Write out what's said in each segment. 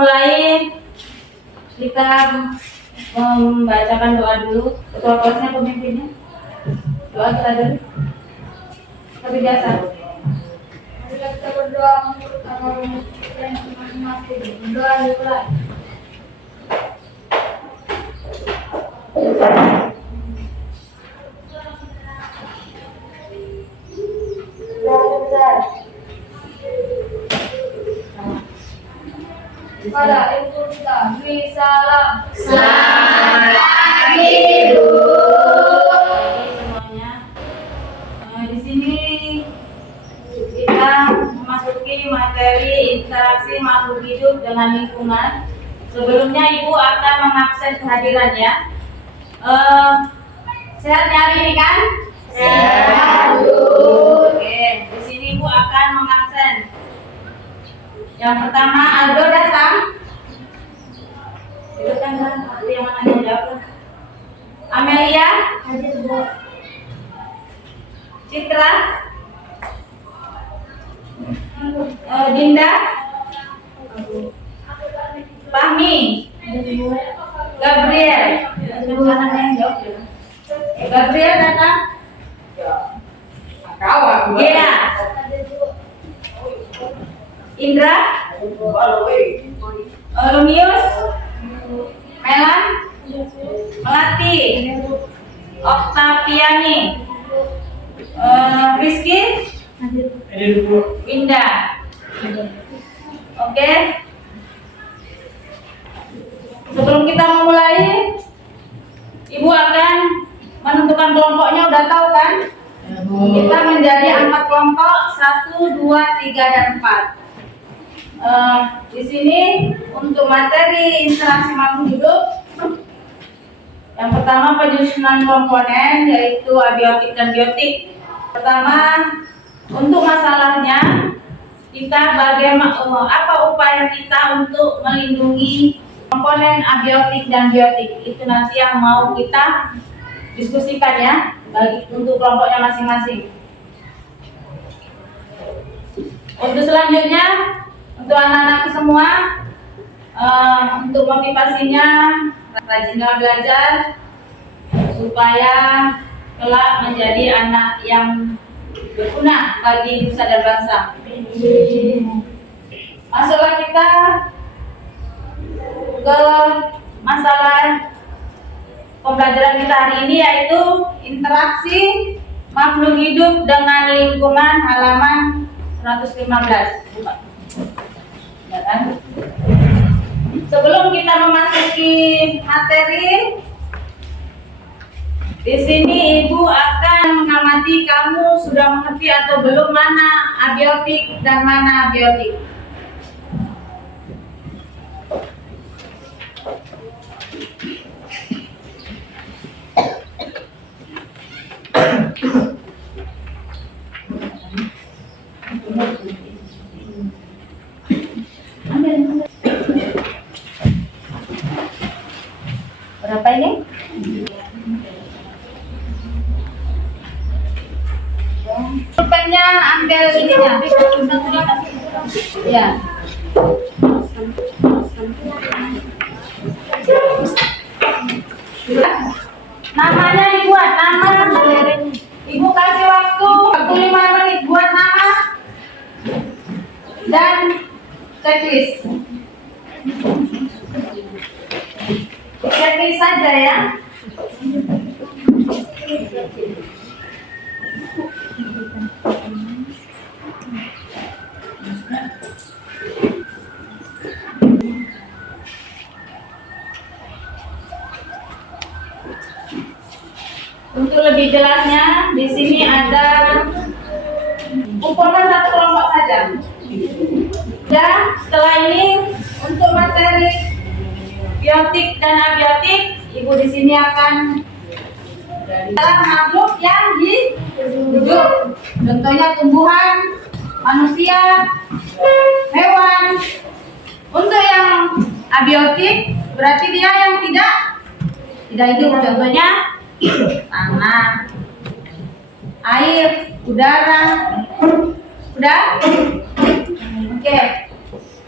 memulai, kita membacakan doa dulu. Ketua kelasnya, pemimpinnya. Doa kita dulu. Seperti biasa. Kita berdoa untuk yang masing-masing. Berdoa dimulai. Pada ibu kita beri salam. Selamat pagi, Bu. Semuanya. Di sini kita memasuki materi interaksi makhluk hidup dengan lingkungan. Sebelumnya Ibu akan mengabsen kehadirannya. Sehat hari ini kan? Sehat, Bu. Oke, di sini Ibu akan mengabsen. Yang pertama, Aldo datang. Itu kan yang mana yang jawab? Amelia, Hadir, Bu. Citra, Dinda, Fahmi, Gabriel. Itu mana yang jawab? Gabriel datang. Gea, Indra, Lumius, Melan, Melati, Oktaviani, Rizky, Winda. Oke. Sebelum kita memulai, Ibu akan menentukan kelompoknya, udah tahu kan? Kita menjadi 4 kelompok, 1, 2, 3, dan 4. Di sini untuk materi interaksi makhluk hidup, yang pertama penyusunan komponen yaitu abiotik dan biotik. Pertama, untuk masalahnya kita apa upaya kita untuk melindungi komponen abiotik dan biotik, itu nanti yang mau kita diskusikan ya, bagi untuk kelompoknya masing-masing. Untuk selanjutnya, untuk anak-anak semua, untuk motivasinya rajinlah belajar supaya kelak menjadi anak yang berguna bagi nusa dan bangsa. Masuklah kita ke masalah pembelajaran kita hari ini, yaitu interaksi makhluk hidup dengan lingkungan, halaman 115. Ya kan? Sebelum kita memasuki materi, di sini Ibu akan mengamati kamu sudah mengerti atau belum mana abiotik dan mana abiotik. Berapa ini? Pulpennya ambil ininya. Ya. Namanya dibuat, nama. Ibu kasih waktu 45 menit buat nama dan checklist. Checklist saja ya. Untuk lebih jelasnya, di sini ada komponen satu kelompok saja. Dan setelah ini untuk materi biotik dan abiotik, Ibu di sini akan dalam makhluk yang hidup. Contohnya tumbuhan, manusia, hewan. Untuk yang abiotik berarti dia yang tidak hidup. Contohnya tanah, air, udara. Udah? Oke.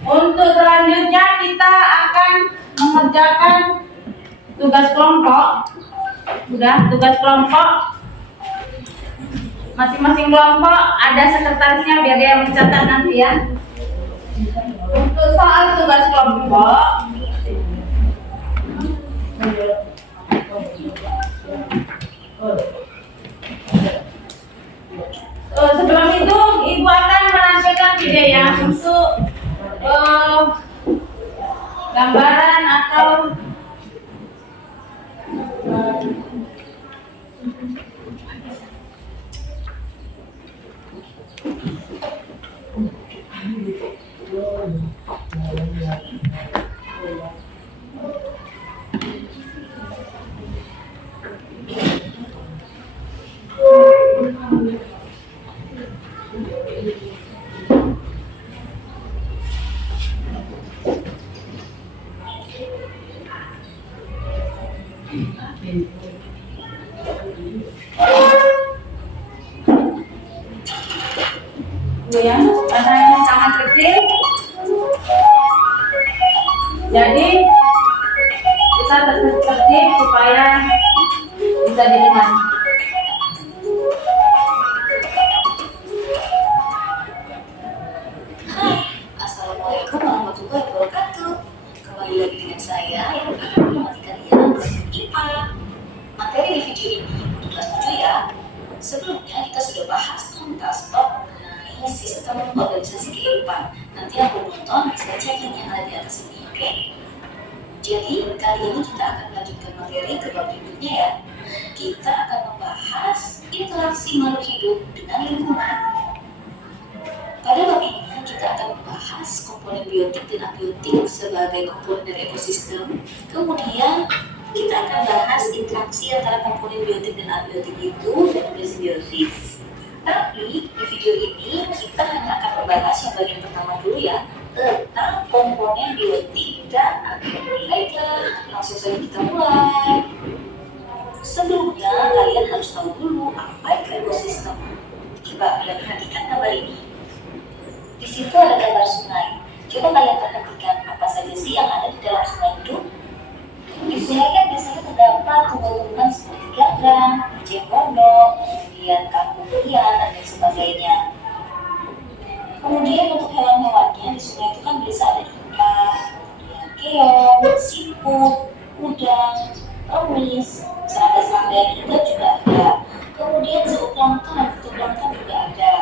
Untuk selanjutnya kita akan mengerjakan tugas kelompok. Sudah, tugas kelompok. Masing-masing kelompok ada sekretarisnya biar dia mencatat nanti ya. Untuk soal tugas kelompok, sebelum itu Ibu akan menampilkan video yang untuk gambaran atau yang mana yang sangat kecil. Jadi kita tertib supaya bisa dilihat. Hai, Assalamualaikum warahmatullahi wabarakatuh. Kembali lagi dengan saya yang akan menemani kalian IPA. Materi di video ini untuk kelas 7 ya. Sebelumnya kita sudah bahas tuntas bab mengenai sistem organisasi kehidupan. Nanti aku nonton bisa cek link yang ada di atas ini, oke? Jadi kali ini kita akan melanjutkan materi ke bab berikutnya ya. Kita akan membahas interaksi makhluk hidup dengan lingkungan. Pada bab ini kita akan membahas komponen biotik dan abiotik sebagai komponen dari ekosistem. Kemudian kita akan bahas interaksi antara komponen biotik dan abiotik itu dalam simbiosis. Tapi di video ini kita hanya akan membahas yang bagian pertama dulu ya, tentang komponen biotik dan abiotik. Baiklah, langsung saja kita mulai. Sebelumnya kalian harus tahu dulu apa itu ekosistem. Coba kalian perhatikan gambar ini. Di situ ada gambar sungai. Coba kalian perhatikan apa saja sih yang ada di dalam sungai itu. Di sungai kan biasanya terdapat tumbuh-tumbuhan seperti ganggang, ejeng gondok, kemudian kangkung liar, dan lain sebagainya. Kemudian untuk hewan-hewannya di sungai itu kan bisa ada ikan, kemudian keong, siput, udang, remis, serangga-serangga yang juga ada. Kemudian zooplankton dan fitoplankton juga ada.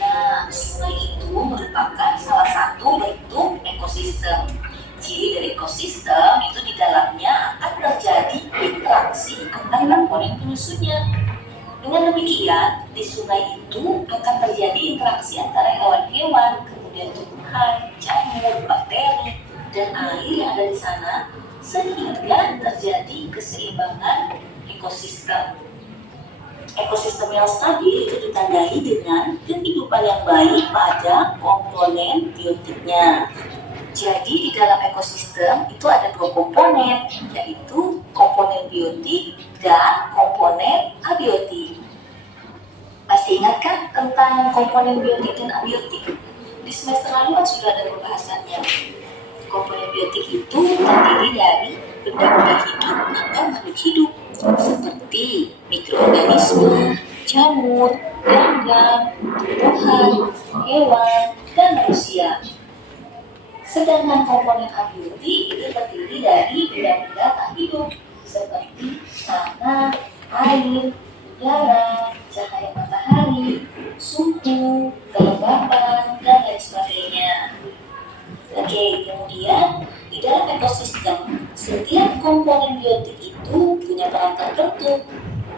Nah, sungai itu merupakan salah satu bentuk ekosistem. Ciri dari ekosistem itu di dalamnya akan terjadi interaksi antar komponen penyusunnya. Dengan demikian, di sungai itu akan terjadi interaksi antara hewan-hewan, kemudian tumbuhan, jamur, bakteri, dan air yang ada di sana, sehingga terjadi keseimbangan ekosistem. Ekosistem yang stabil itu ditandai dengan kehidupan yang baik pada komponen biotiknya. Jadi di dalam ekosistem itu ada dua komponen, yaitu komponen biotik dan komponen abiotik. Masih ingat kan tentang komponen biotik dan abiotik? Di semester lalu kan sudah ada pembahasannya. Komponen biotik itu terdiri dari benda-benda hidup atau makhluk hidup seperti mikroorganisme, jamur, ganggang, tumbuhan, hewan, dan manusia. Sedangkan komponen abiotik itu terdiri dari benda-benda tak hidup seperti tanah, air, udara, cahaya matahari, suhu, kelembapan, dan lain sebagainya. Oke, kemudian di dalam ekosistem, setiap komponen biotik itu punya peran tertentu.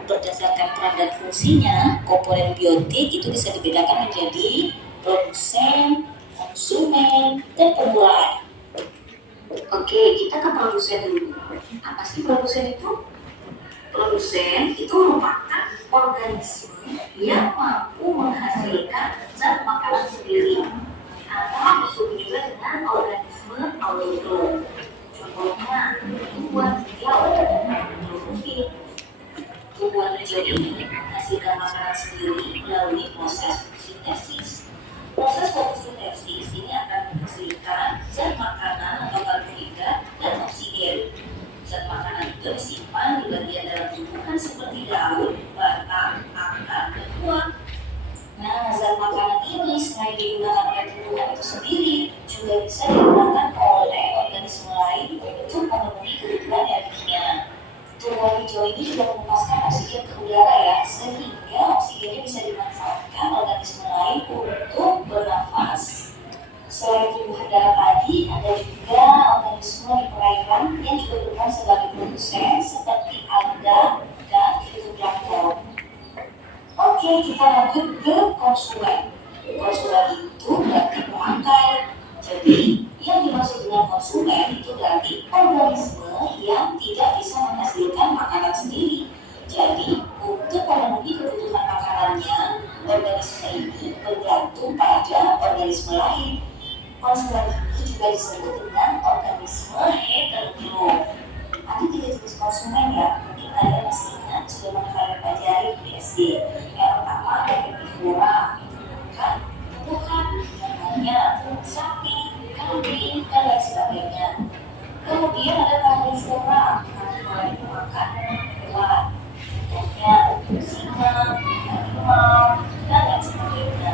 Berdasarkan peran dan fungsinya, komponen biotik itu bisa dibedakan menjadi produsen, konsumen, dan pemulai. Oke, kita ke produsen dulu. Apa sih produsen itu? Produsen itu merupakan organisme yang mampu menghasilkan zat makanan sendiri, atau disebut juga dengan organisme autotrom. Contohnya, tumbuhan hijau dan klorofil. Tumbuhan hijau ini menghasilkan makanan sendiri melalui proses fotosintesis. Proses fotosintesis ini akan menghasilkan zat makanan atau karbohidrat dan oksigen. Zat makanan itu disimpan di bagian dalam tubuh kan seperti daun, batang, akar, dan buah. Nah, zat makanan ini selain digunakan oleh tumbuhan itu sendiri, juga bisa digunakan oleh organisme lain untuk memenuhi kebutuhan energinya. Tumbuhan hijau ini juga melepaskan oksigen ke udara ya, sehingga oksigennya bisa dimanfaatkan organisme lain untuk bernafas. Selain tumbuhan darat tadi, ada juga organisme di perairan yang juga berperan sebagai produsen seperti alga dan fitoplankton. Oke, kita lanjut ke konsumen. Konsumen itu berarti pemakai. Jadi, yang dimaksud dengan konsumen itu berarti organisme yang tidak bisa menghasilkan makanan sendiri. Jadi, untuk memenuhi kebutuhan makanannya, organisme ini bergantung pada organisme lain. Konsumen ini juga disebut dengan organisme heterotrof. Ada 3 jenis konsumen ya, mungkin kalian masih ingat sudah pernah kalian pelajari di SD. Yang pertama ada herbivora, itu kan tumbuhan, contohnya sapi, kambing, dan lain sebagainya. Kemudian ada karnivora, karnivora itu makan hewan, contohnya singa, harimau, dan lain sebagainya.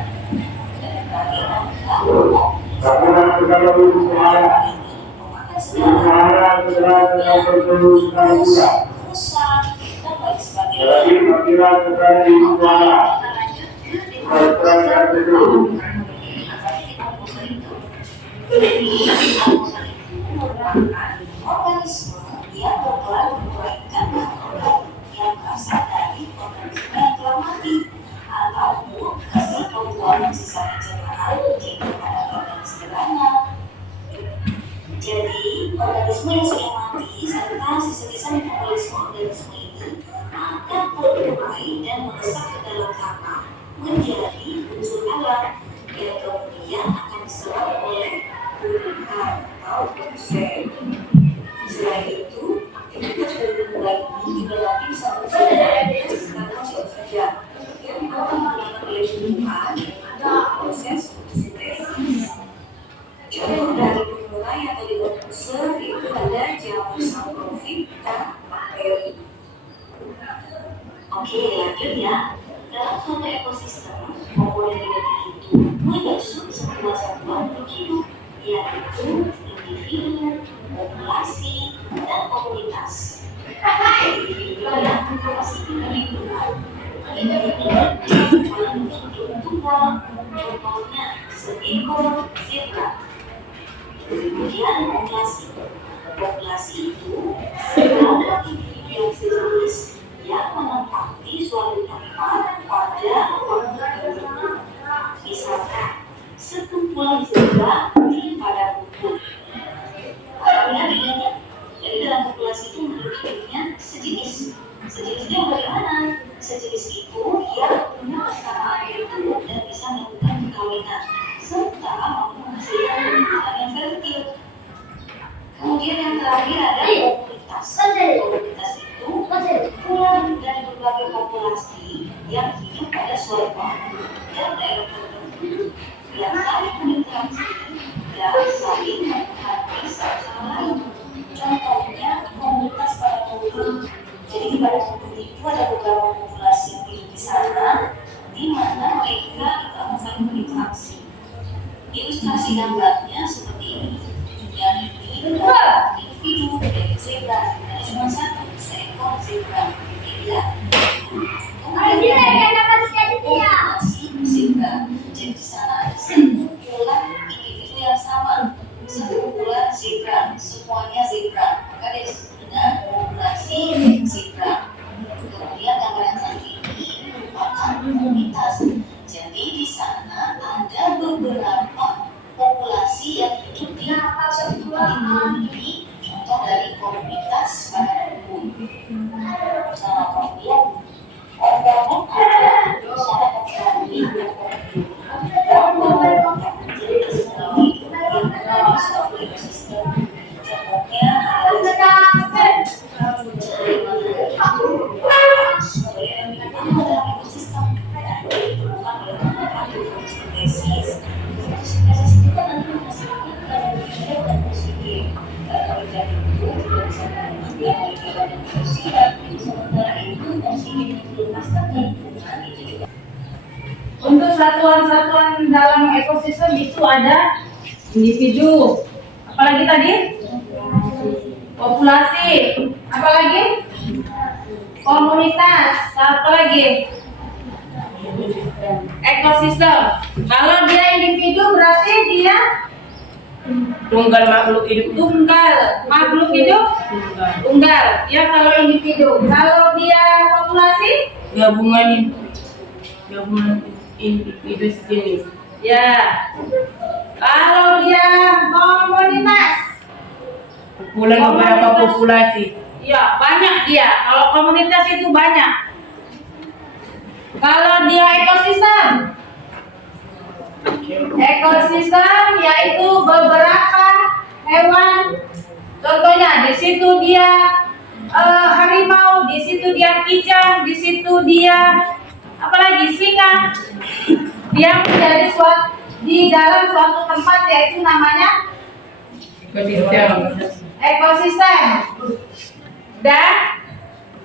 Dan yang terakhir adalah pemakan segala rusa, dan lain sebagainya. Organisme yang berperan menguraikan bahan yang berasal dari organisme yang telah mati ataupun hasil pembuangan sisa pencernaan pada organisme lainnya. Jadi, organisme yang sudah mati serta sisa-sisa metabolisme organisme ini akan terbuai dan meresap ke dalam tanah menjadi unsur alam yang kemudian akan diserap oleh tumbuhan atau produsen. Selain itu, aktivitas dari tumbuhan ini juga lagi bisa berjalan karena saja yang akan dilakukan oleh tumbuhan adalah proses fotosintesis. Contoh dari tumbuhan atau di produser itu ada jamur saprofit dan bakteri. Oke, lanjut ya. Dalam suatu ekosistem, komponen itu menyusun sebuah satuan makhluk hidup, yaitu individu, populasi, dan komunitas. Individu yang berfungsi di lingkungan. Individu yang hidup tunggal, contohnya seekor zebra. Kemudian populasi. Populasi itu adalah individu yang sejenis yang menempati suatu tempat pada waktu tertentu. Misalkan, sekumpulan zebra di padang rumput. Apabila bedanya, jadi dalam populasi itu menurut hidupnya sejenis. Sejenis itu yang bagaimana? Sejenis itu yang punya kesamaan bentuk dan bisa melakukan perkawinan serta mampu menghasilkan pertumbuhan yang fertil. Kemudian yang terakhir ada komunitas. Komunitas itu kumpulan dari berbagai populasi yang hidup pada suatu waktu dan daerah tertentu yang saling berinteraksi dan saling menghargai satu sama lain. Contohnya komunitas pada tumbuh. Jadi di pada tumbuh itu ada beberapa populasi yang hidup di sana, di mana mereka akan saling berinteraksi. Ilustrasi gambarnya seperti ini. Yang ini adalah individu dari zebra, ada cuma satu seekor zebra. Tidak. Kemudian populasi zebra. Jadi di sana ada sekumpulan individu yang sama, sekumpulan zebra, semuanya zebra. Maka dia disebut dengan populasi zebra. Kemudian gambar yang tadi ini merupakan komunitas. Jadi di sana ada beberapa populasi yang hidup di ini, contoh dari komunitas pada umum. Nah, kemudian komponen ada masyarakat tadi yang menjadi suatu ekosistem. Contohnya adalah ekosistem yang diperlukan oleh fotosintesis. Fotosintesis itu kan nanti menghasilkan Untuk satuan-satuan dalam ekosistem itu ada individu, apalagi tadi? Populasi, apalagi? Komunitas, apa lagi? Ekosistem. Kalau dia individu berarti dia Tunggal makhluk hidup. tunggal, makhluk hidup tunggal. Ya kalau individu. Kalau dia populasi, Gabungan individu sejenis. ya. Kalau dia komunitas, Kumpulan beberapa populasi. ya banyak dia. Kalau komunitas itu banyak. Kalau dia ekosistem, ekosistem yaitu beberapa hewan. Contohnya di situ dia harimau, di situ dia kicang, di situ dia apalagi singa. Dia menjadi di dalam suatu tempat yaitu namanya Ekosistem. ekosistem. Dan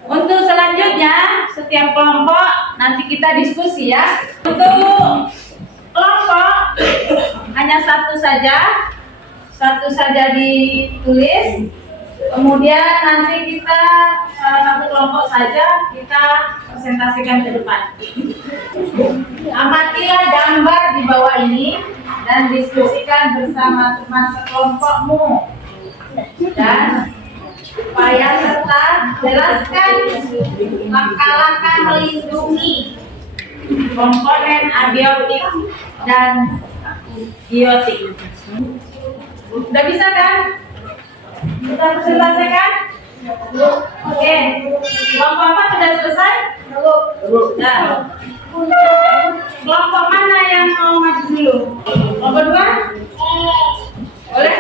untuk selanjutnya setiap kelompok nanti kita diskusi ya. Untuk kelompok hanya satu saja ditulis. Kemudian nanti kita satu kelompok saja kita presentasikan ke depan. Amatilah gambar di bawah ini dan diskusikan bersama teman sekelompokmu. Dan supaya serta jelaskan langkah-langkah melindungi komponen abiotik dan biotik. Udah bisa kan? Kita presentasikan? Oke. Kelompok apa sudah selesai? Sudah. Kelompok mana yang mau maju dulu? Kelompok 2? Boleh?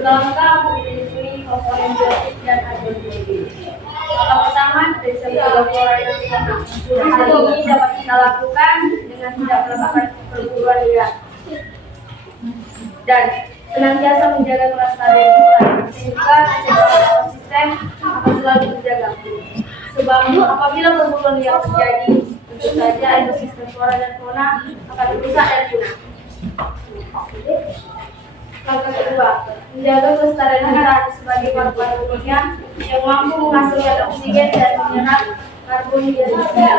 Langkah melindungi komponen biotik dan abiotik. Langkah pertama dari sebuah flora. Hal ini dapat kita lakukan dengan tidak melakukan perburuan liar dan senantiasa menjaga kelestarian hutan sehingga keseimbangan ekosistem akan selalu terjaga. Sebab apabila perburuan liar terjadi, tentu saja ekosistem flora dan fauna akan rusak dan punah. Langkah kedua, menjaga kelestarian hutan sebagai paru-paru dunia yang mampu menghasilkan oksigen dan menyerap karbon dioksida.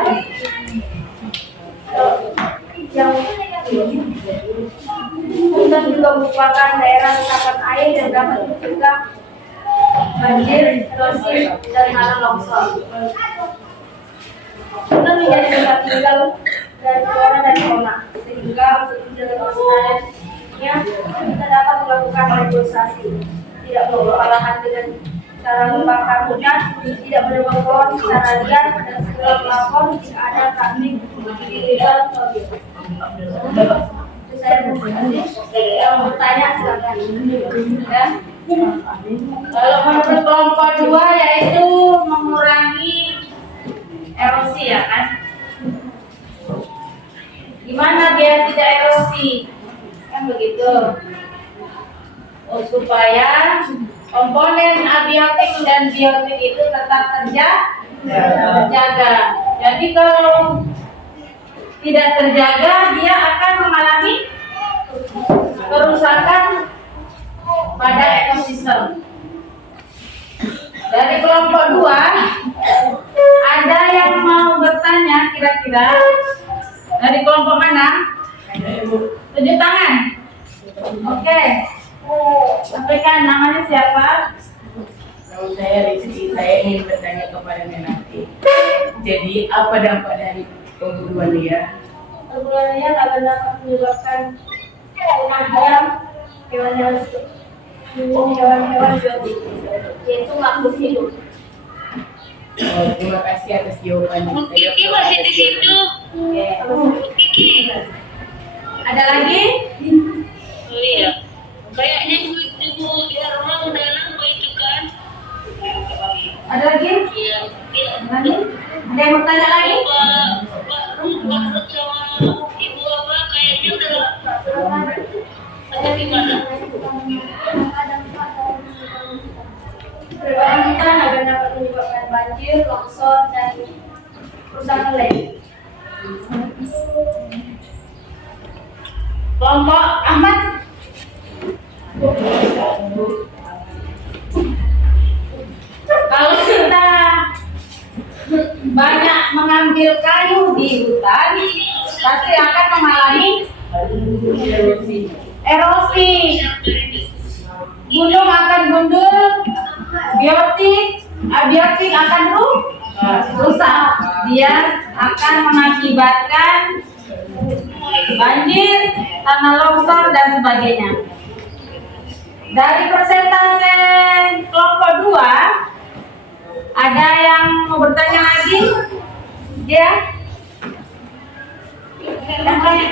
Hutan juga merupakan daerah resapan air yang dapat mencegah banjir, erosi, dan tanah longsor. Hutan menjadi tempat tinggal dari flora dan fauna, sehingga untuk menjaga kelestariannya kita dapat melakukan reforestasi, tidak mengolah lahan dengan cara membakar hutan, tidak menebang pohon secara liar, dan segera melapor jika ada praktik ilegal atau saya mau bertanya silakan. Ya. Kalau menurut kelompok 2 yaitu mengurangi erosi ya kan? Gimana biar tidak erosi? Kan begitu. Supaya komponen abiotik dan biotik itu tetap terjaga. Jadi kalau tidak terjaga, dia akan mengalami kerusakan pada ekosistem. Dari kelompok 2, ada yang mau bertanya kira-kira dari kelompok mana? Tunjuk tangan. Oke. Sampaikan namanya siapa? Nama saya Rizky. Saya ingin bertanya kepada Menati. Jadi apa dampak dari pemburuan liar? Perburuan liar akan dapat menyebabkan punahnya hewan-hewan biotik, yaitu makhluk hidup. Oh, terima kasih atas jawabannya. Kiki masih di situ. Oke. Kiki. Ada lagi? Oh iya. Kayaknya ibu Irma udah nambah itu kan? Ada lagi? Iya. Iya. Lagi? Ada yang mau tanya lagi? Pak Ruth sama ibu apa kayaknya udah ada di mana? hujan agar dapat menyebabkan banjir, longsor, dan kerusakan lain. Kelompok Ahmad. Kalau kita banyak mengambil kayu di hutan, pasti akan mengalami erosi. Gunung akan gundul, abiotik akan rusak. Dia akan mengakibatkan banjir, tanah longsor, dan sebagainya. Dari persentase kelompok 2, ada yang mau bertanya lagi? Ya? Yang lain?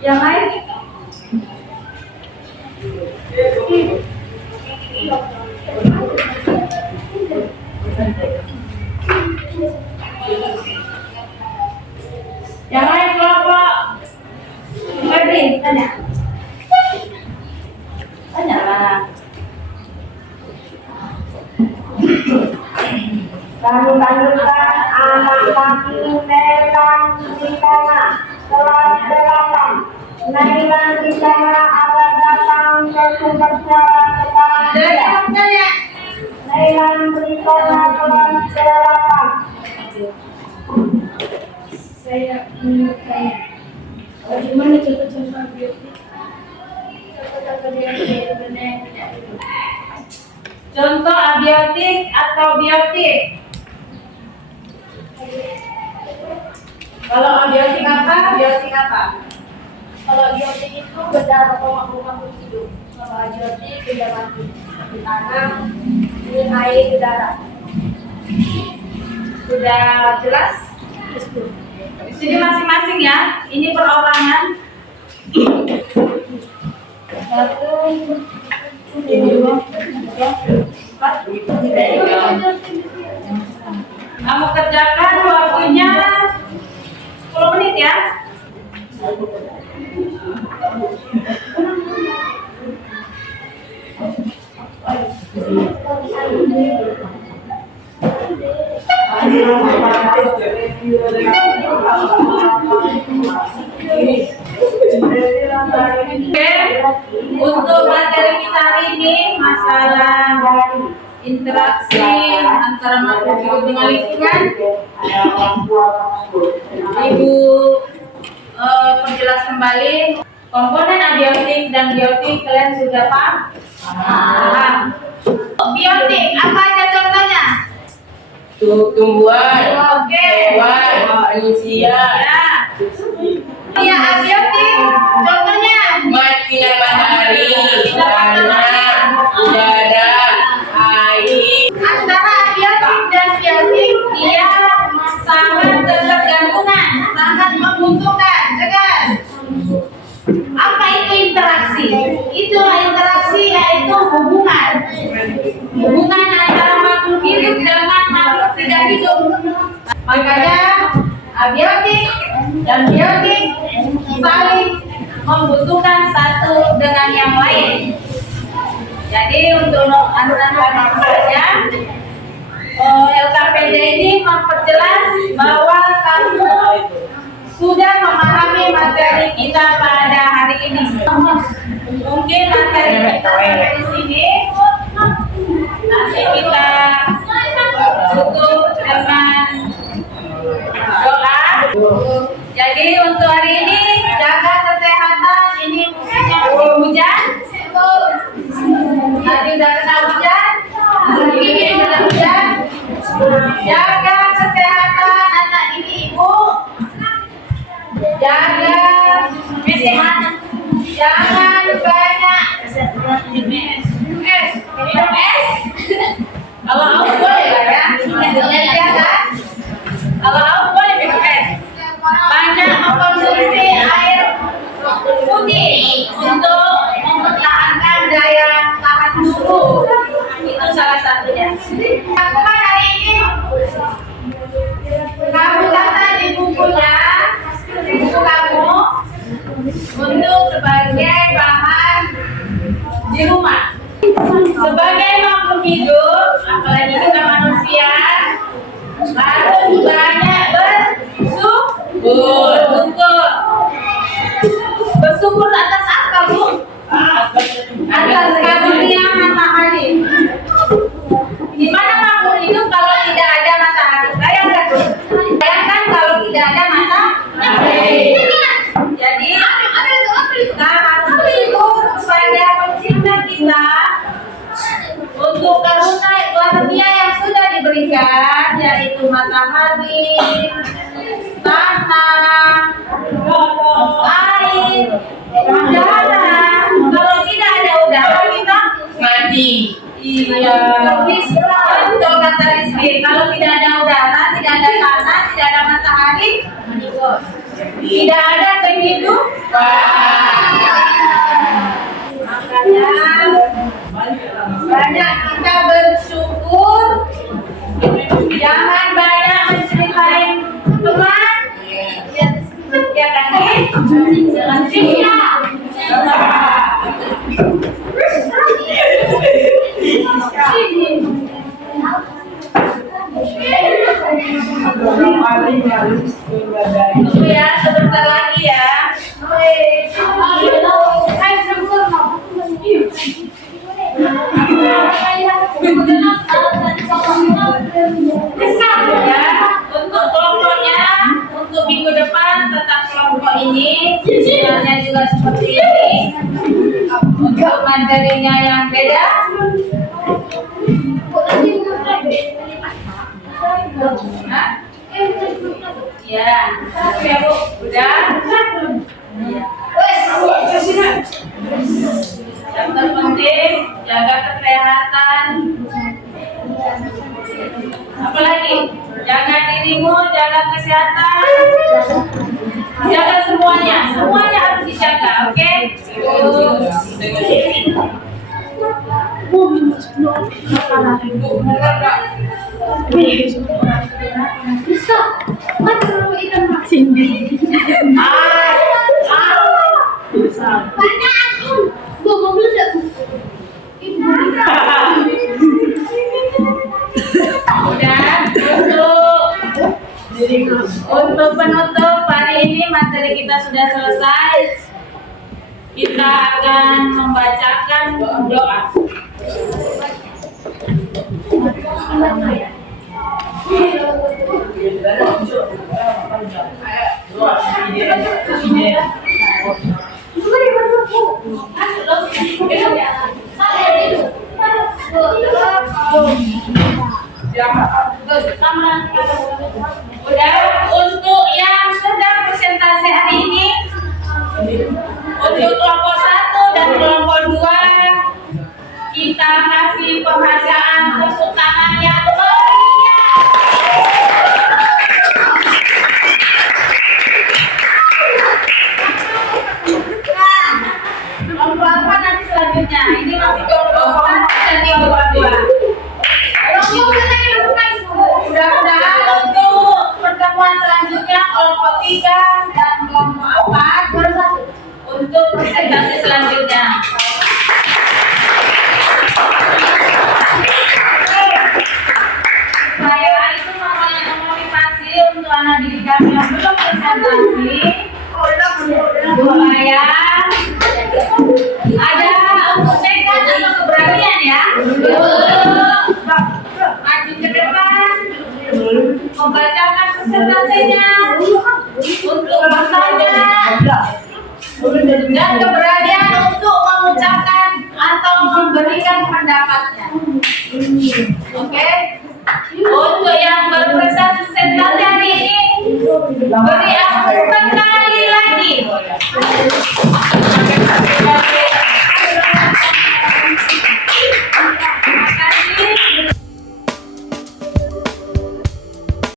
Yang lain kelompok Febri, tanya. Tanyalah. Kami lanjutkan anak laki Nelan di sana kelas 8. Nelan di sana akan datang ke sumber suara sekarang. Ada yang mau tanya? Nelan di sana kelas 8. Saya ingin bertanya, bagaimana contoh-contoh abiotik? Contoh-contoh abiotik sebenarnya tidak itu. Contoh abiotik atau biotik? Kalau abiotik apa? Biotik apa? Kalau abiotik itu benda atau makhluk hidup. Kalau abiotik benda mati, di tanah, di air, di darat. Sudah jelas? Jadi masing-masing ya. Ini perorangan. 1, 2, 3, 4. Kamu kerjakan waktunya 10 menit ya. Oke, untuk materi kita hari ini masalah interaksi antara makhluk hidup dengan lingkungan. Ibu perjelas kembali komponen abiotik dan biotik, kalian sudah paham? Biotik apa aja contohnya? Tumbuhan, Oke. hewan, manusia, Ya, abiotik contohnya sinar matahari, tanah, udara, air. antara abiotik dan biotik dia sangat ketergantungan, sangat membutuhkan, kan? Apa itu interaksi? Itulah interaksi, yaitu hubungan antara makhluk hidup dengan makhluk tidak hidup. Makanya abiotik dan biotik saling membutuhkan satu dengan yang lain. Jadi untuk anak-anak saja, LKPD ini memperjelas bahwa kamu sudah memahami materi kita pada hari ini. Mungkin materi kita sampai di sini. Nanti kita tutup dengan doa. Jadi untuk hari ini jaga kesehatan. Ini khususnya musim hujan. Tadi udah kena hujan. Ini kena hujan. Jaga kesehatan anak ini ibu. Jaga kesehatan. Jangan banyak minum es. Kalau haus boleh lah ya. Jangan. Kalau haus boleh minum es. Banyak mengkonsumsi air putih untuk mempertahankan daya tahan tubuh. Itu salah satunya. Lakukan hari ini. Kamu catat di bukunya, buku kamu untuk sebagai bahan di rumah. Sebagai makhluk hidup, apalagi kita manusia, harus banyak bersyukur. Bersyukur atas apa, Bu? Atas karunia matahari. Gimana makhluk hidup kalau tidak ada matahari? Bayangkan, Bu. Bayangkan kalau tidak ada matahari. Jadi kita harus bersyukur kepada pencipta kita untuk karunia yang sudah diberikan, yaitu matahari, tanah, air, udara. Kalau tidak ada udara kita Mati. iya. Betul kata Rizky. Kalau tidak ada udara, tidak ada tanah, tidak ada matahari, tidak ada kehidupan. Makanya banyak kita bersyukur, jangan banyak mencintai teman. Ya kan? Jangan tunggu ya, sebentar lagi ya. Ya, untuk kelompoknya, untuk minggu depan tetap kelompok ini, sebenarnya juga seperti ini. Untuk materinya yang beda. Hah? Ya, ya Bu, udah. Ya. Yang terpenting jaga kesehatan. Apalagi jaga dirimu, jaga kesehatan, jaga semuanya harus dijaga, oke? Untuk penutup hari ini materi kita sudah selesai. Kita akan membacakan doa. Udah, untuk yang sudah presentasi hari ini, untuk kelompok 1 dan kelompok 2, kita kasih penghargaan tepuk tangan yang meriah. Kelompok apa nanti selanjutnya? Ini masih kelompok 1 dan kelompok 2. Mudah-mudahan untuk pertemuan selanjutnya kelompok 3 dan kelompok 4 untuk presentasi selanjutnya. Saya itu memotivasi untuk anak didik kami yang belum presentasi supaya ada untuk tekad atau keberanian ya. Maju ke depan, membacakan presentasinya, untuk bertanya, dan keberanian untuk mengucapkan atau memberikan pendapatnya. Oke?